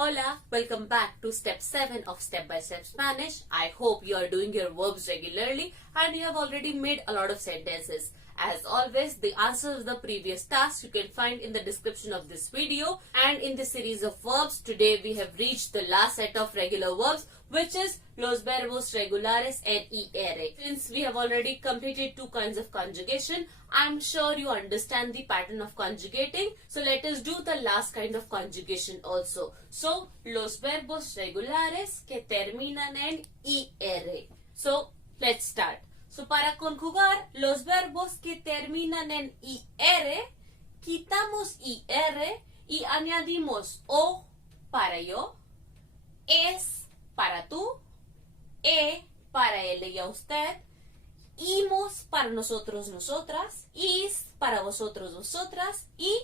Hola, welcome back to step 7 of Step by Step Spanish. I hope you are doing your verbs regularly and you have already made a lot of sentences. As always, the answers of the previous tasks you can find in the description of this video, and in this series of verbs, today we have reached the last set of regular verbs, which is los verbos regulares and er. Since we have already completed two kinds of conjugation, I'm sure you understand the pattern of conjugating. So let us do the last kind of conjugation also. So los verbos regulares que terminan en er. So let's start. So para conjugar los verbos que terminan en er, quitamos er y añadimos o para yo, es para tú, para él, ella, usted, imos para nosotros, nosotras, is para vosotros, vosotras, y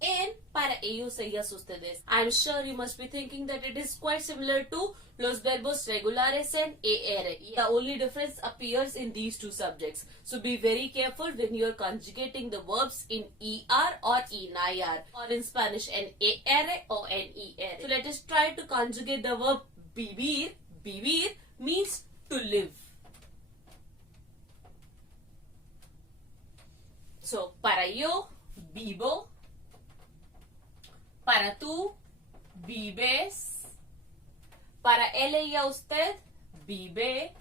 en para ellos, ellas, ustedes. I'm sure you must be thinking that it is quite similar to los verbos regulares and er. The only difference appears in these two subjects. So be very careful when you are conjugating the verbs in er or in ir, or in Spanish en er or en er. So let us try to conjugate the verb vivir. Vivir means to live. So para yo, vivo. Para tú, vives. Para él, ella, usted, vive.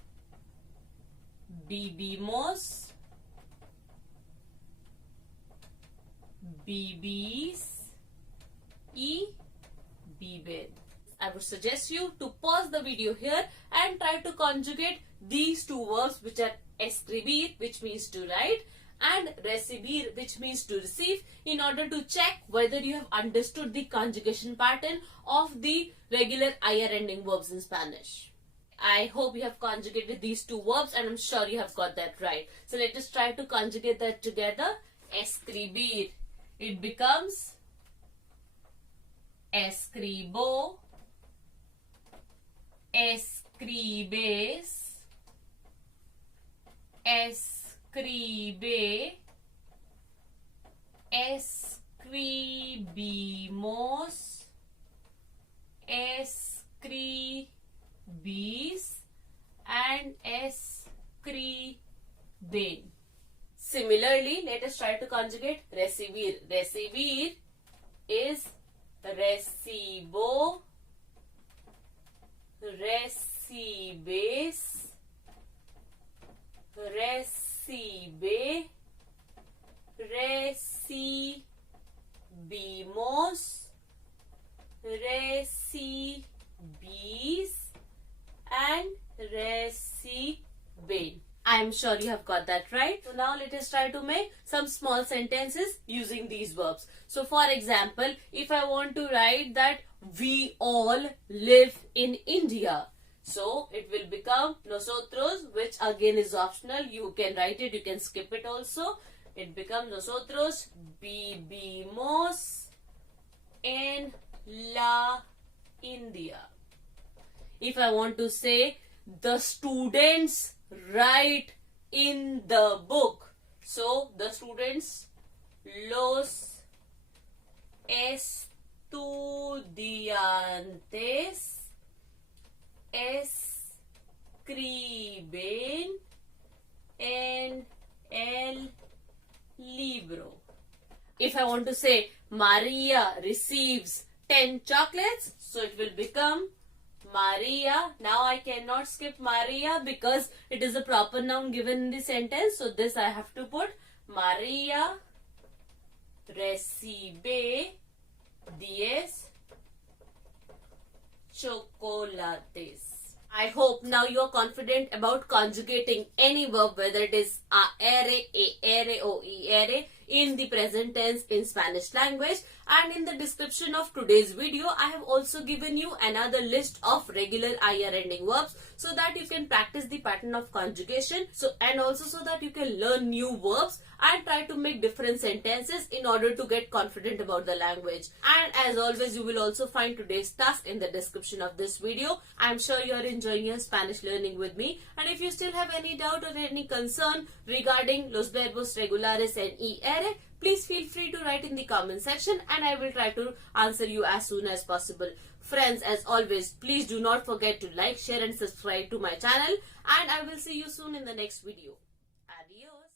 Vivimos. Vivís. Y viven. I would suggest you to pause the video here and try to conjugate these two verbs, which are escribir, which means to write, and recibir, which means to receive, in order to check whether you have understood the conjugation pattern of the regular ir ending verbs in Spanish. I hope you have conjugated these two verbs and I'm sure you have got that right. So let us try to conjugate that together. Escribir. It becomes escribo. Escribes. Escribe, escribimos, escribís, and escriben. Similarly, let us try to conjugate recibir. Recibir is recibo, recibes, recibe, recibimos, recibís, and reciben. I am sure you have got that right. So now let us try to make some small sentences using these verbs. So for example, if I want to write that we all live in India, so it will become nosotros, which again is optional. You can write it, you can skip it also. It becomes nosotros vivimos en la India. If I want to say the students write in the book, so the students, los estudiantes escriben en el libro. If I want to say Maria receives 10 chocolates, so it will become Maria. Now I cannot skip Maria because it is a proper noun given in the sentence. So this I have to put Maria recibe 10 chocolates. I hope now you are confident about conjugating any verb, whether it is ere, or ere, in the present tense in Spanish language. And in the description of today's video, I have also given you another list of regular ir ending verbs so that you can practice the pattern of conjugation. And also so that you can learn new verbs and try to make different sentences in order to get confident about the language. And as always, you will also find today's task in the description of this video. I'm sure you are enjoying your Spanish learning with me. And if you still have any doubt or any concern regarding los verbos regulares and er, please feel free to write in the comment section and I will try to answer you as soon as possible. Friends, as always, please do not forget to like, share and subscribe to my channel, and I will see you soon in the next video. Adios.